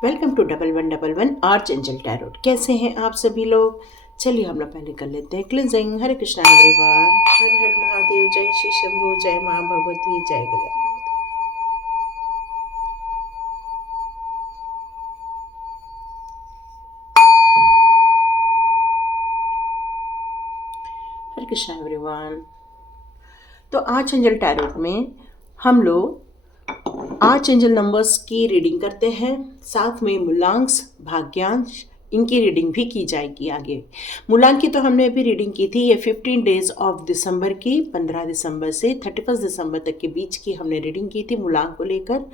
Welcome to 1111 archangel tarot. कैसे हैं आप सभी लोग? चलिए हम लोग पहले कर लेते हैं क्लिनजिंग। हरे कृष्णा एवरीवन, हर हर महादेव, जय श्री शंभू, जय माँ भगवती, जय गजानन। हरे कृष्णा एवरीवन। तो आर्च एंजल टैरोट में हम लोग आर्च एंजल नंबर्स की रीडिंग करते हैं, साथ में मूलांश, भाग्यांश, इनकी रीडिंग भी की जाएगी आगे। मूलांक की तो हमने अभी रीडिंग की थी, ये 15 डेज ऑफ दिसंबर की, 15 दिसंबर से 31 दिसंबर तक के बीच की हमने रीडिंग की थी मूलांक को लेकर।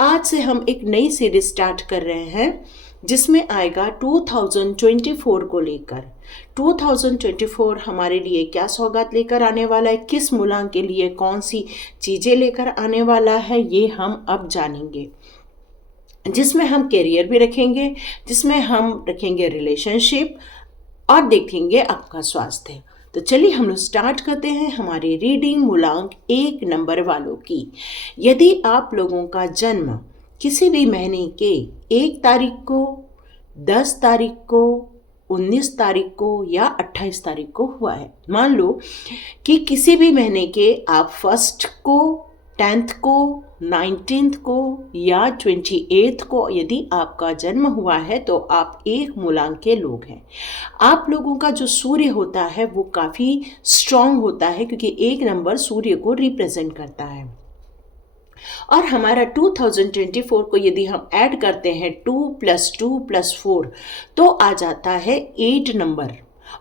आज से हम एक नई सीरीज स्टार्ट कर रहे हैं जिसमें आएगा 2024 को लेकर। 2024 हमारे लिए क्या सौगात लेकर आने वाला है, किस मूलांक के लिए कौन सी चीज़ें लेकर आने वाला है, ये हम अब जानेंगे। जिसमें हम करियर भी रखेंगे, जिसमें हम रखेंगे रिलेशनशिप और देखेंगे आपका स्वास्थ्य। तो चलिए हम लोग स्टार्ट करते हैं हमारी रीडिंग मूलांक 1 नंबर वालों की। यदि आप लोगों का जन्म किसी भी महीने के 1 तारीख को, 10 तारीख को, 19 तारीख को या 28 तारीख को हुआ है, मान लो कि किसी भी महीने के आप 1 को, 10 को, 19 को या 28 को यदि आपका जन्म हुआ है तो आप एक मूलांक के लोग हैं। आप लोगों का जो सूर्य होता है वो काफ़ी स्ट्रांग होता है, क्योंकि 1 नंबर सूर्य को रिप्रेजेंट करता है। और हमारा 2024 को यदि हम ऐड करते हैं 2 + 2 + 4 तो आ जाता है 8 नंबर,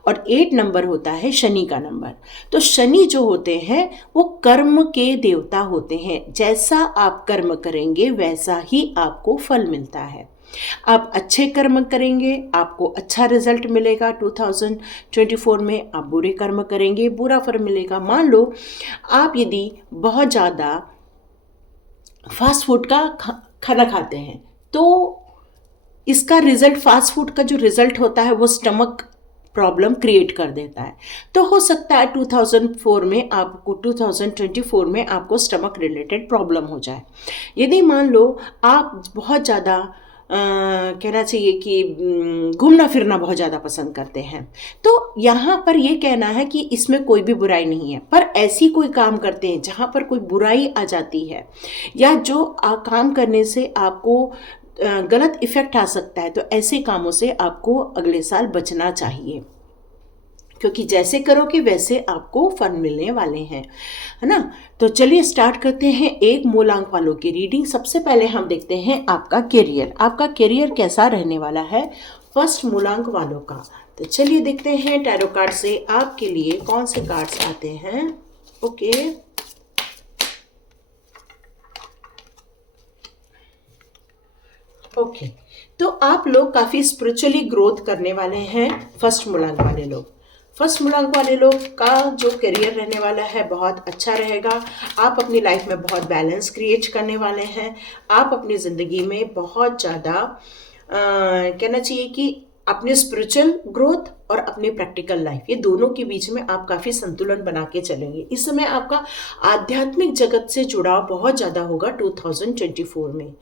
और 8 नंबर होता है शनि का नंबर। तो शनि जो होते हैं वो कर्म के देवता होते हैं। जैसा आप कर्म करेंगे वैसा ही आपको फल मिलता है। आप अच्छे कर्म करेंगे आपको अच्छा रिजल्ट मिलेगा 2024 में। आप बुरे कर्म करेंगे बुरा फल मिलेगा। मान लो आप यदि बहुत ज़्यादा फास्ट फूड का खाना खाते हैं तो इसका रिजल्ट, फास्ट फूड का जो रिजल्ट होता है वो स्टमक प्रॉब्लम क्रिएट कर देता है। तो हो सकता है 2024 में आपको स्टमक रिलेटेड प्रॉब्लम हो जाए। यदि मान लो आप बहुत ज़्यादा कहना चाहिए कि घूमना फिरना बहुत ज़्यादा पसंद करते हैं, तो यहाँ पर ये कहना है कि इसमें कोई भी बुराई नहीं है। पर ऐसी कोई काम करते हैं जहाँ पर कोई बुराई आ जाती है या जो काम करने से आपको गलत इफ़ेक्ट आ सकता है, तो ऐसे कामों से आपको अगले साल बचना चाहिए, क्योंकि जैसे करोगे वैसे आपको फल मिलने वाले हैं, है ना। तो चलिए स्टार्ट करते हैं एक मूलांक वालों की रीडिंग। सबसे पहले हम देखते हैं आपका करियर। आपका करियर कैसा रहने वाला है 1st मूलांक वालों का। तो चलिए देखते हैं टैरो कार्ड से आपके लिए कौन से कार्ड्स आते हैं। ओके, ओके, तो आप लोग काफ़ी स्पिरिचुअली ग्रोथ करने वाले हैं। 1st मूलांक वाले लोग, 1st मूलांक वाले लोग का जो करियर रहने वाला है बहुत अच्छा रहेगा। आप अपनी लाइफ में बहुत बैलेंस क्रिएट करने वाले हैं। आप अपनी ज़िंदगी में बहुत ज़्यादा कहना चाहिए कि अपने स्पिरिचुअल ग्रोथ और अपनी प्रैक्टिकल लाइफ, ये दोनों के बीच में आप काफ़ी संतुलन बना के चलेंगे। इस समय आपका आध्यात्मिक जगत से जुड़ाव बहुत ज़्यादा होगा 2024 में।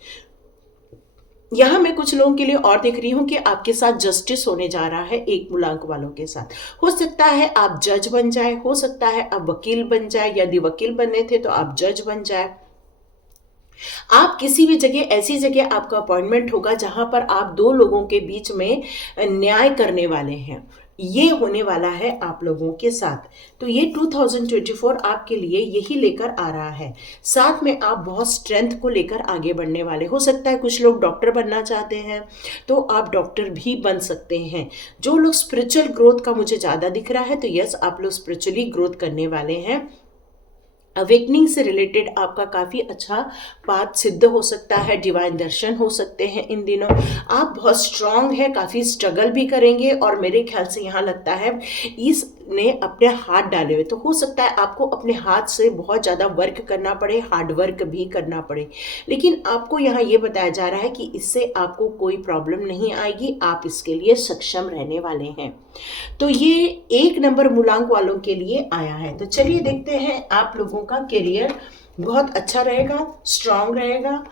यहाँ मैं कुछ लोगों के लिए और देख रही हूँ कि आपके साथ जस्टिस होने जा रहा है 1 मूलांक वालों के साथ। हो सकता है आप जज बन जाए, हो सकता है आप वकील बन जाए, यदि वकील बनने थे तो आप जज बन जाए। आप किसी भी जगह, ऐसी जगह आपका अपॉइंटमेंट होगा जहां पर आप 2 लोगों के बीच में न्याय करने वाले हैं। ये होने वाला है आप लोगों के साथ। तो ये 2024 आपके लिए यही लेकर आ रहा है। साथ में आप बहुत स्ट्रेंथ को लेकर आगे बढ़ने वाले। हो सकता है कुछ लोग डॉक्टर बनना चाहते हैं तो आप डॉक्टर भी बन सकते हैं। जो लोग स्पिरिचुअल ग्रोथ का मुझे ज़्यादा दिख रहा है तो यस, आप लोग स्पिरिचुअली ग्रोथ करने वाले हैं। अवेकनिंग से रिलेटेड आपका काफ़ी अच्छा पाथ सिद्ध हो सकता है, डिवाइन दर्शन हो सकते हैं इन दिनों। आप बहुत स्ट्रांग है, काफ़ी स्ट्रगल भी करेंगे, और मेरे ख्याल से यहाँ लगता है इसने अपने हाथ डाले हुए, तो हो सकता है आपको अपने हाथ से बहुत ज़्यादा वर्क करना पड़े, हार्ड वर्क भी करना पड़े। लेकिन आपको यहाँ ये बताया जा रहा है कि इससे आपको कोई प्रॉब्लम नहीं आएगी, आप इसके लिए सक्षम रहने वाले हैं। तो ये 1 नंबर मूलांक वालों के लिए आया है। तो चलिए देखते हैं आप लोगों का करियर बहुत अच्छा रहेगा, स्ट्रांग रहेगा।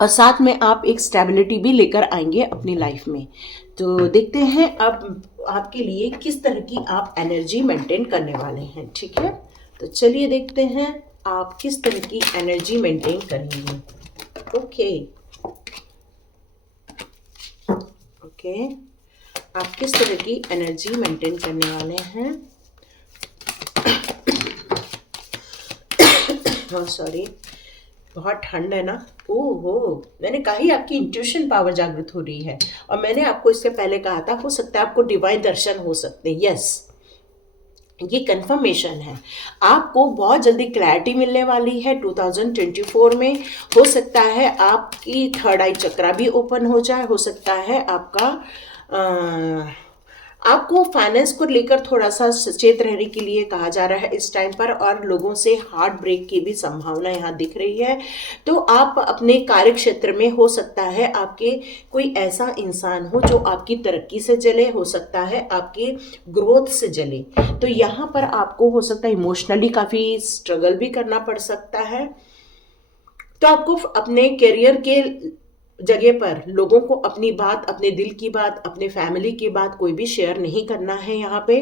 और साथ में आप एक स्टेबिलिटी भी लेकर आएंगे अपनी लाइफ में। तो देखते हैं अब आपके लिए किस तरह की आप एनर्जी मेंटेन करने वाले हैं। ठीक है, तो चलिए देखते हैं आप किस तरह की एनर्जी मेंटेन करेंगे। ओके ओके, आप किस तरह की एनर्जी मेंटेन करने वाले हैं। हाँ सॉरी, बहुत ठंड है ना। ओहो, मैंने कहा ही आपकी इंट्यूशन पावर जागृत हो रही है। और मैंने आपको इससे पहले कहा था हो सकता है आपको डिवाइन दर्शन हो सकते हैं। यस, ये कंफर्मेशन है। आपको बहुत जल्दी क्लैरिटी मिलने वाली है 2024 में। हो सकता है आपकी थर्ड आई चक्रा भी ओपन हो जाए। हो सकता है आपको फाइनेंस को लेकर थोड़ा सा सचेत रहने के लिए कहा जा रहा है इस टाइम पर, और लोगों से हार्ट ब्रेक की भी संभावना यहाँ दिख रही है। तो आप अपने कार्य क्षेत्र में हो सकता है आपके कोई ऐसा इंसान हो जो आपकी तरक्की से जले, हो सकता है आपके ग्रोथ से जले। तो यहाँ पर आपको हो सकता है इमोशनली काफ़ी स्ट्रगल भी करना पड़ सकता है। तो आपको अपने करियर के जगह पर लोगों को अपनी बात, अपने दिल की बात, अपने फैमिली की बात कोई भी शेयर नहीं करना है यहाँ पे।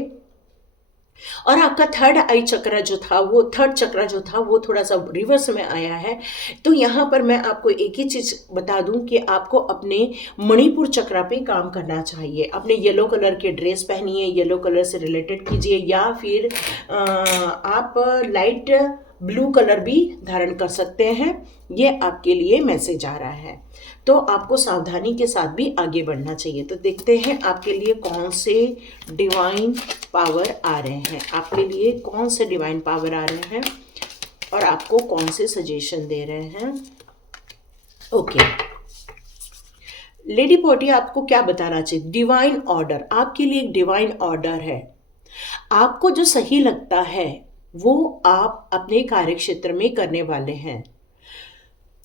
और आपका थर्ड आई चक्र जो था, वो थर्ड चक्र जो था वो थोड़ा सा रिवर्स में आया है। तो यहाँ पर मैं आपको एक ही चीज बता दूं कि आपको अपने मणिपुर चक्र पे काम करना चाहिए। अपने येलो कलर के ड्रेस पहनिए, येलो कलर से रिलेटेड कीजिए, या फिर आप लाइट ब्लू कलर भी धारण कर सकते हैं। ये आपके लिए मैसेज आ रहा है। तो आपको सावधानी के साथ भी आगे बढ़ना चाहिए। तो देखते हैं आपके लिए कौन से डिवाइन पावर आ रहे हैं, आपके लिए कौन से डिवाइन पावर आ रहे हैं और आपको कौन से सजेशन दे रहे हैं। ओके, लेडी पोटी आपको क्या बताना चाहिए। डिवाइन ऑर्डर, आपके लिए एक डिवाइन ऑर्डर है। आपको जो सही लगता है वो आप अपने कार्य क्षेत्र में करने वाले हैं,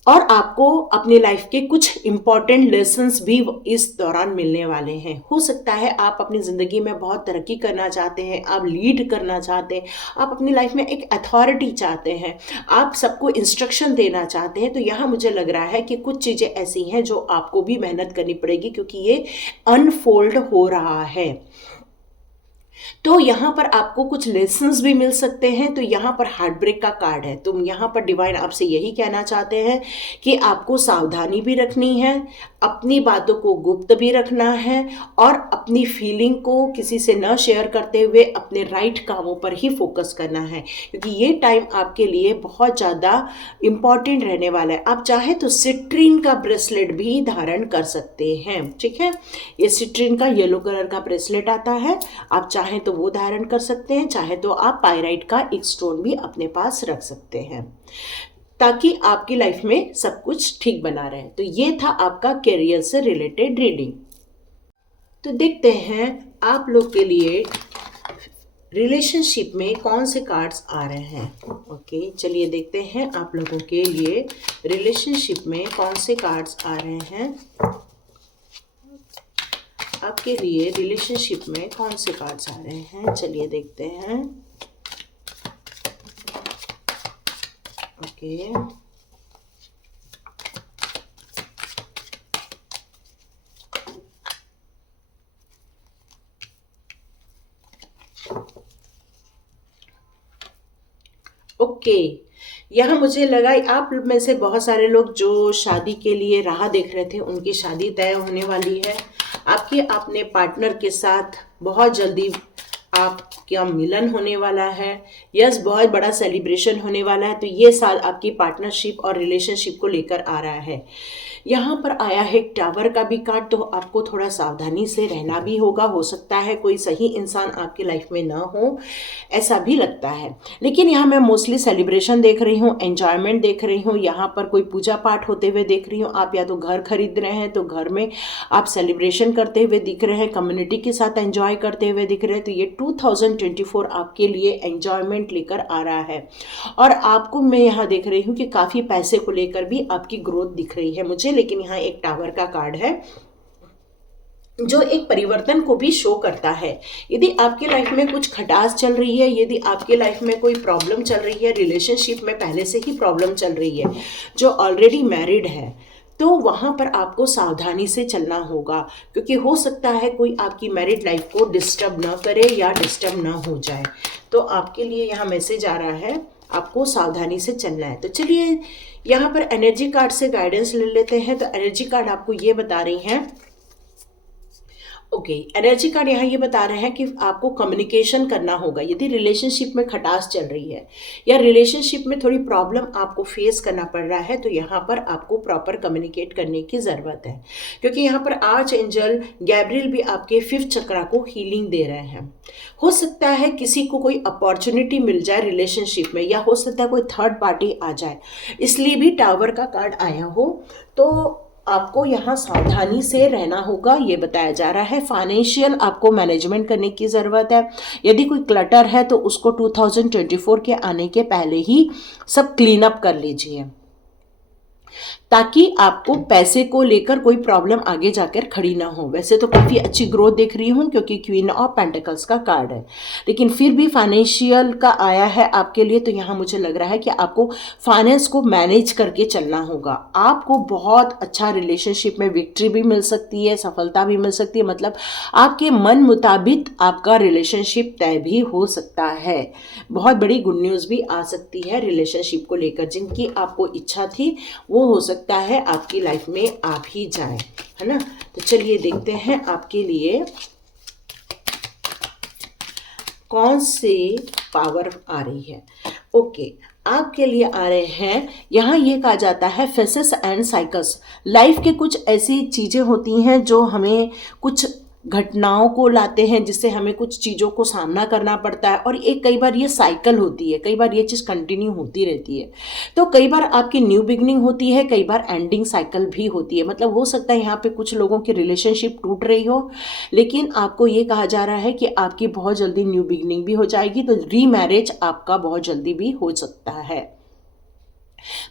और आपको अपने लाइफ के कुछ इंपॉर्टेंट लेसन्स भी इस दौरान मिलने वाले हैं। हो सकता है आप अपनी ज़िंदगी में बहुत तरक्की करना चाहते हैं, आप लीड करना चाहते हैं, आप अपनी लाइफ में एक अथॉरिटी चाहते हैं, आप सबको इंस्ट्रक्शन देना चाहते हैं। तो यहाँ मुझे लग रहा है कि कुछ चीज़ें ऐसी हैं जो आपको भी मेहनत करनी पड़ेगी, क्योंकि ये अनफोल्ड हो रहा है। तो यहाँ पर आपको कुछ लेसन्स भी मिल सकते हैं। तो यहाँ पर हार्ट ब्रेक का कार्ड है। तो यहाँ पर डिवाइन आपसे यही कहना चाहते हैं कि आपको सावधानी भी रखनी है, अपनी बातों को गुप्त भी रखना है, और अपनी फीलिंग को किसी से न शेयर करते हुए अपने राइट कामों पर ही फोकस करना है, क्योंकि ये टाइम आपके लिए बहुत ज़्यादा इम्पॉर्टेंट रहने वाला है। आप चाहे तो सिट्रीन का ब्रेसलेट भी धारण कर सकते हैं। ठीक है, ये सिट्रीन का येलो कलर का ब्रेसलेट आता है, आप चाहे तो वो धारण कर सकते हैं, चाहे तो आप पायराइट का एक स्टोन भी अपने पास रख सकते हैं, ताकि आपकी लाइफ में सब कुछ ठीक बना रहे। तो ये था आपका करियर से रिलेटेड रीडिंग। तो देखते हैं आप लोग के लिए रिलेशनशिप में कौन से कार्ड्स आ रहे हैं। ओके, चलिए देखते हैं आप लोगों के लिए रिलेशनशिप में कौन से कार्ड्स आ रहे हैं। आपके लिए रिलेशनशिप में कौन से कार्ड्स आ रहे हैं, चलिए देखते हैं। ओके, ओके, यहाँ मुझे लगा आप में से बहुत सारे लोग जो शादी के लिए राह देख रहे थे, उनकी शादी तय होने वाली है। आपके अपने पार्टनर के साथ बहुत जल्दी आपका मिलन होने वाला है। यस, बहुत बड़ा सेलिब्रेशन होने वाला है। तो ये साल आपकी पार्टनरशिप और रिलेशनशिप को लेकर आ रहा है। यहाँ पर आया है टावर का भी कार्ड, तो आपको थोड़ा सावधानी से रहना भी होगा। हो सकता है कोई सही इंसान आपकी लाइफ में ना हो, ऐसा भी लगता है। लेकिन यहाँ मैं मोस्टली सेलिब्रेशन देख रही हूँ, एंजॉयमेंट देख रही हूँ। यहाँ पर कोई पूजा पाठ होते हुए देख रही हूँ। आप या तो घर खरीद रहे हैं तो घर में आप सेलिब्रेशन करते हुए दिख रहे हैं, कम्युनिटी के साथ एंजॉय करते हुए दिख रहे हैं। तो ये 2024 आपके लिए एंजॉयमेंट लेकर आ रहा है। और आपको मैं यहाँ देख रही हूँ कि काफ़ी पैसे को लेकर भी आपकी ग्रोथ दिख रही है मुझे। लेकिन यहाँ एक टावर का कार्ड है जो एक परिवर्तन को भी शो करता है। यदि आपके लाइफ में कुछ खटास चल रही है, यदि आपके लाइफ में कोई प्रॉब्लम चल रही है, रिलेशनशिप में पहले से ही प्रॉब्लम चल रही है, जो ऑलरेडी मैरिड है, तो वहाँ पर आपको सावधानी से चलना होगा, क्योंकि हो सकता है कोई आपकी मैरिड लाइफ को डिस्टर्ब ना करे या डिस्टर्ब ना हो जाए। तो आपके लिए यहाँ मैसेज आ रहा है, आपको सावधानी से चलना है। तो चलिए यहाँ पर एनर्जी कार्ड से गाइडेंस ले लेते हैं। तो एनर्जी कार्ड आपको ये बता रही हैं, ओके, एनर्जी कार्ड यहाँ ये बता रहे हैं कि आपको कम्युनिकेशन करना होगा। यदि रिलेशनशिप में खटास चल रही है या रिलेशनशिप में थोड़ी प्रॉब्लम आपको फेस करना पड़ रहा है, तो यहाँ पर आपको प्रॉपर कम्युनिकेट करने की ज़रूरत है, क्योंकि यहाँ पर आर्च एंजल गैब्रियल भी आपके 5th चक्रा को हीलिंग दे रहे हैं। हो सकता है किसी को कोई अपॉर्चुनिटी मिल जाए रिलेशनशिप में, या हो सकता है कोई थर्ड पार्टी आ जाए, इसलिए भी टावर का कार्ड आया हो। तो आपको यहाँ सावधानी से रहना होगा, ये बताया जा रहा है। फाइनेंशियल आपको मैनेजमेंट करने की ज़रूरत है। यदि कोई क्लटर है तो उसको 2024 के आने के पहले ही सब क्लीन अप कर लीजिए, ताकि आपको पैसे को लेकर कोई प्रॉब्लम आगे जाकर खड़ी ना हो। वैसे तो काफ़ी अच्छी ग्रोथ देख रही हूँ, क्योंकि क्वीन ऑफ पेंटिकल्स का कार्ड है, लेकिन फिर भी फाइनेंशियल का आया है आपके लिए। तो यहाँ मुझे लग रहा है कि आपको फाइनेंस को मैनेज करके चलना होगा। आपको बहुत अच्छा रिलेशनशिप में विक्ट्री भी मिल सकती है, सफलता भी मिल सकती है, मतलब आपके मन मुताबिक आपका रिलेशनशिप तय भी हो सकता है। बहुत बड़ी गुड न्यूज़ भी आ सकती है रिलेशनशिप को लेकर। जिनकी आपको इच्छा थी वो हो सकता है आपकी लाइफ में आ भी जाए, है ना। तो चलिए देखते हैं आपके लिए कौन से पावर आ रही है। ओके, आपके लिए आ रहे हैं, यहाँ ये कहा जाता है फेसेस एंड साइकिल्स। लाइफ के कुछ ऐसी चीज़ें होती हैं जो हमें कुछ घटनाओं को लाते हैं, जिससे हमें कुछ चीज़ों को सामना करना पड़ता है, और एक कई बार ये साइकिल होती है, कई बार ये चीज़ कंटिन्यू होती रहती है। तो कई बार आपकी न्यू बिगनिंग होती है, कई बार एंडिंग साइकिल भी होती है। मतलब हो सकता है यहाँ पे कुछ लोगों की रिलेशनशिप टूट रही हो, लेकिन आपको ये कहा जा रहा है कि आपकी बहुत जल्दी न्यू बिगनिंग भी हो जाएगी। तो रीमैरिज आपका बहुत जल्दी भी हो सकता है।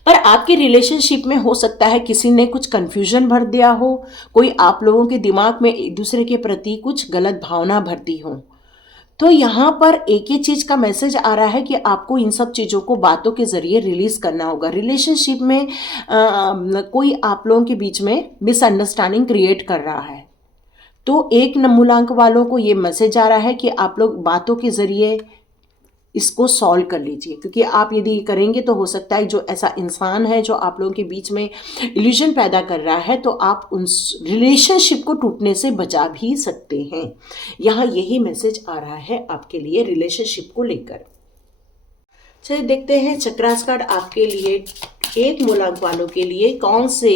पर आपके रिलेशनशिप में हो सकता है किसी ने कुछ कंफ्यूजन भर दिया हो, कोई आप लोगों के दिमाग में एक दूसरे के प्रति कुछ गलत भावना भरती हो। तो यहाँ पर एक ही चीज़ का मैसेज आ रहा है कि आपको इन सब चीज़ों को बातों के ज़रिए रिलीज करना होगा। रिलेशनशिप में कोई आप लोगों के बीच में मिसअंडरस्टैंडिंग क्रिएट कर रहा है, तो 1 मूलांक वालों को ये मैसेज आ रहा है कि आप लोग बातों के ज़रिए इसको सॉल्व कर लीजिए, क्योंकि आप यदि करेंगे तो हो सकता है जो ऐसा इंसान है जो आप लोगों के बीच में इल्यूजन पैदा कर रहा है, तो आप उन रिलेशनशिप को टूटने से बचा भी सकते हैं। यहाँ यही मैसेज आ रहा है आपके लिए रिलेशनशिप को लेकर। चलिए देखते हैं चक्रास कार्ड आपके लिए 1 मूलांक वालों के लिए कौन से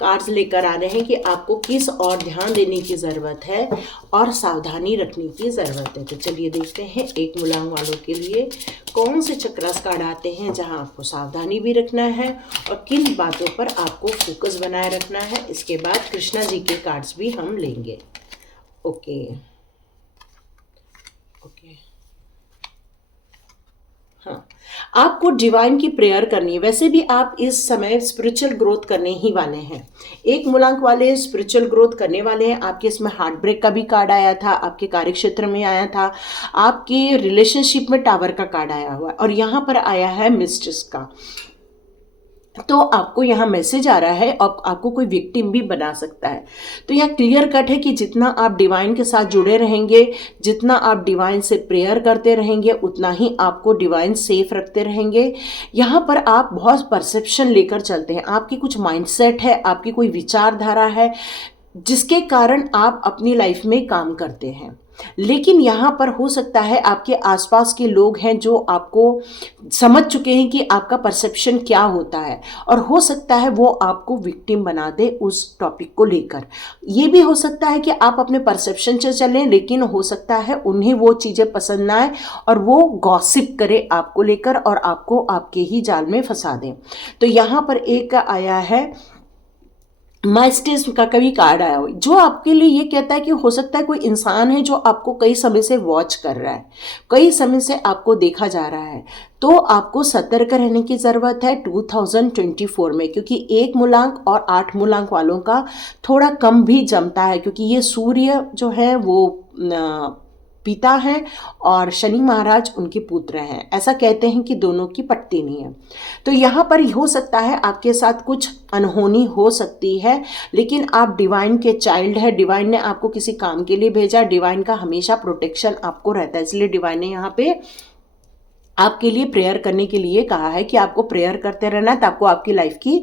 कार्ड्स लेकर आ रहे हैं कि आपको किस और ध्यान देने की ज़रूरत है और सावधानी रखने की ज़रूरत है। तो चलिए देखते हैं 1 मूलांक वालों के लिए कौन से चक्रास कार्ड आते हैं जहां आपको सावधानी भी रखना है और किन बातों पर आपको फोकस बनाए रखना है। इसके बाद कृष्णा जी के कार्ड्स भी हम लेंगे। ओके ओके, हाँ, आपको डिवाइन की प्रेयर करनी है। वैसे भी आप इस समय स्पिरिचुअल ग्रोथ करने ही वाले हैं। 1 मूलांक वाले स्पिरिचुअल ग्रोथ करने वाले हैं। आपके इसमें हार्ट ब्रेक का भी कार्ड आया था, आपके कार्य क्षेत्र में आया था, आपके रिलेशनशिप में टावर का कार्ड आया हुआ है, और यहाँ पर आया है मिस्ट्रेस का। तो आपको यहाँ मैसेज आ रहा है और आपको कोई विक्टिम भी बना सकता है। तो यह क्लियर कट है कि जितना आप डिवाइन के साथ जुड़े रहेंगे, जितना आप डिवाइन से प्रेयर करते रहेंगे, उतना ही आपको डिवाइन सेफ रखते रहेंगे। यहाँ पर आप बहुत परसेप्शन लेकर चलते हैं। आपकी कुछ माइंडसेट है, आपकी कोई विचारधारा है, जिसके कारण आप अपनी लाइफ में काम करते हैं। लेकिन यहाँ पर हो सकता है आपके आसपास के लोग हैं जो आपको समझ चुके हैं कि आपका परसेप्शन क्या होता है, और हो सकता है वो आपको विक्टिम बना दे उस टॉपिक को लेकर। ये भी हो सकता है कि आप अपने परसेप्शन से चलें, लेकिन हो सकता है उन्हें वो चीज़ें पसंद ना आए और वो गॉसिप करे आपको लेकर और आपको आपके ही जाल में फंसा दें। तो यहाँ पर एक आया है माइस्टेस का कभी कार्ड आया हो, जो आपके लिए ये कहता है कि हो सकता है कोई इंसान है जो आपको कई समय से वॉच कर रहा है, कई समय से आपको देखा जा रहा है। तो आपको सतर्क रहने की ज़रूरत है 2024 में, क्योंकि 1 मूलांक और 8 मूलांक वालों का थोड़ा कम भी जमता है, क्योंकि ये सूर्य जो है वो पिता हैं और शनि महाराज उनके पुत्र हैं। ऐसा कहते हैं कि दोनों की पटती नहीं है। तो यहाँ पर हो सकता है आपके साथ कुछ अनहोनी हो सकती है, लेकिन आप डिवाइन के चाइल्ड है। डिवाइन ने आपको किसी काम के लिए भेजा। डिवाइन का हमेशा प्रोटेक्शन आपको रहता है, इसलिए डिवाइन ने यहाँ पे आपके लिए प्रेयर करने के लिए कहा है कि आपको प्रेयर करते रहना है, ताकि आपकी लाइफ की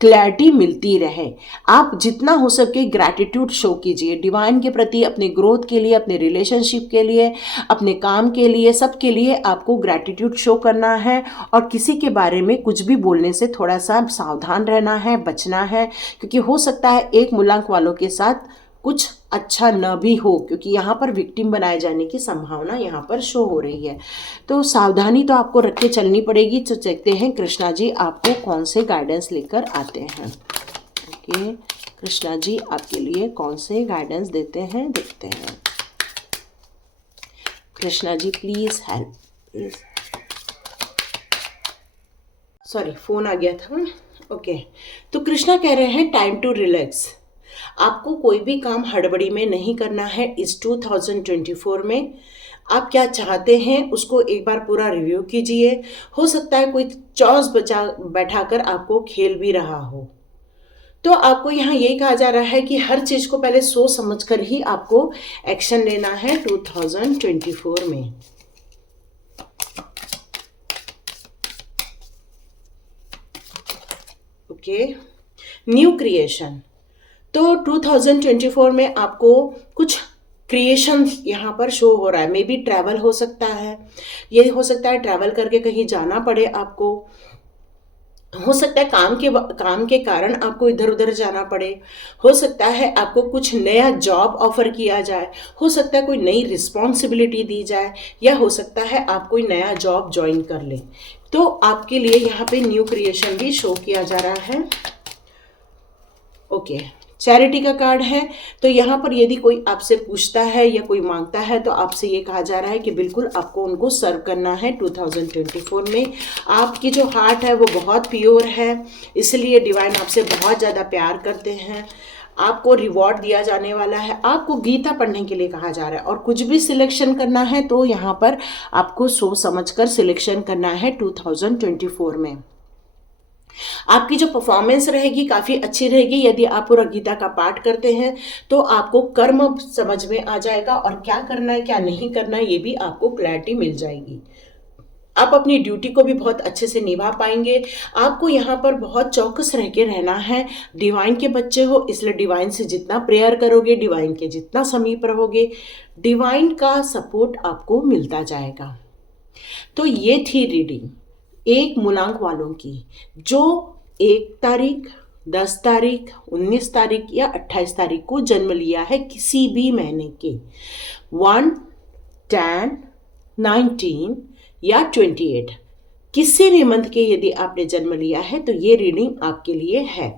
क्लैरिटी मिलती रहे। आप जितना हो सके ग्रैटिट्यूड शो कीजिए डिवाइन के प्रति, अपने ग्रोथ के लिए, अपने रिलेशनशिप के लिए, अपने काम के लिए, सब के लिए आपको ग्रैटिट्यूड शो करना है। और किसी के बारे में कुछ भी बोलने से थोड़ा सा सावधान रहना है, बचना है, क्योंकि हो सकता है एक मूलांक वालों के साथ कुछ अच्छा न भी हो, क्योंकि यहाँ पर विक्टिम बनाए जाने की संभावना यहाँ पर शो हो रही है। तो सावधानी तो आपको रख के चलनी पड़ेगी। तो देखते हैं कृष्णा जी आपको कौन से गाइडेंस लेकर आते हैं। ओके, कृष्णा जी आपके लिए कौन से गाइडेंस देते हैं, देखते हैं। Krishna ji please help. Sorry, phone आ गया था। ओके, तो कृष्णा कह रहे हैं टाइम टू रिलैक्स। आपको कोई भी काम हड़बड़ी में नहीं करना है। इस 2024 में आप क्या चाहते हैं उसको एक बार पूरा रिव्यू कीजिए। हो सकता है कोई चॉइस बैठाकर आपको खेल भी रहा हो, तो आपको यहाँ यही कहा जा रहा है कि हर चीज को पहले सोच समझकर ही आपको एक्शन लेना है 2024 में। Okay, new creation. तो 2024 में आपको कुछ क्रिएशन यहाँ पर शो हो रहा है। मे बी ट्रैवल हो सकता है, ये हो सकता है ट्रैवल करके कहीं जाना पड़े आपको। हो सकता है काम के कारण आपको इधर उधर जाना पड़े। हो सकता है आपको कुछ नया जॉब ऑफर किया जाए। हो सकता है कोई नई रिस्पॉन्सिबिलिटी दी जाए, या हो सकता है आप कोई नया जॉब ज्वाइन कर लें। तो आपके लिए यहाँ पे न्यू क्रिएशन भी शो किया जा रहा है। ओके, चैरिटी का कार्ड है। तो यहाँ पर यदि कोई आपसे पूछता है या कोई मांगता है, तो आपसे ये कहा जा रहा है कि बिल्कुल आपको उनको सर्व करना है 2024 में। आपकी जो हार्ट है वो बहुत प्योर है, इसलिए डिवाइन आपसे बहुत ज़्यादा प्यार करते हैं। आपको रिवॉर्ड दिया जाने वाला है। आपको गीता पढ़ने के लिए कहा जा रहा है, और कुछ भी सिलेक्शन करना है तो यहाँ पर आपको सोच समझकर सिलेक्शन करना है 2024 में। आपकी जो परफॉर्मेंस रहेगी काफ़ी अच्छी रहेगी। यदि आप पूरा गीता का पाठ करते हैं तो आपको कर्म समझ में आ जाएगा, और क्या करना है क्या नहीं करना है ये भी आपको क्लैरिटी मिल जाएगी। आप अपनी ड्यूटी को भी बहुत अच्छे से निभा पाएंगे। आपको यहाँ पर बहुत चौकस रह के रहना है। डिवाइन के बच्चे हो, इसलिए डिवाइन से जितना प्रेयर करोगे, डिवाइन के जितना समीप रहोगे, डिवाइन का सपोर्ट आपको मिलता जाएगा। तो ये थी रीडिंग एक मूलांक वालों की, जो 1 तारीख, 10 तारीख, 19 तारीख या 28 तारीख को जन्म लिया है किसी भी महीने के, 1, 10, 19 या 28, किसी भी मंथ के यदि आपने जन्म लिया है तो ये रीडिंग आपके लिए है।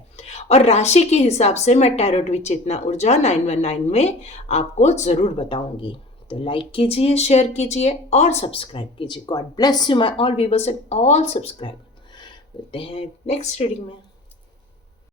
और राशि के हिसाब से मैं टैरोट विद चेतना ऊर्जा 919 में आपको ज़रूर बताऊंगी। तो लाइक कीजिए, शेयर कीजिए और सब्सक्राइब कीजिए। God bless you my all viewers and all subscribe. मिलते हैं नेक्स्ट रीडिंग में।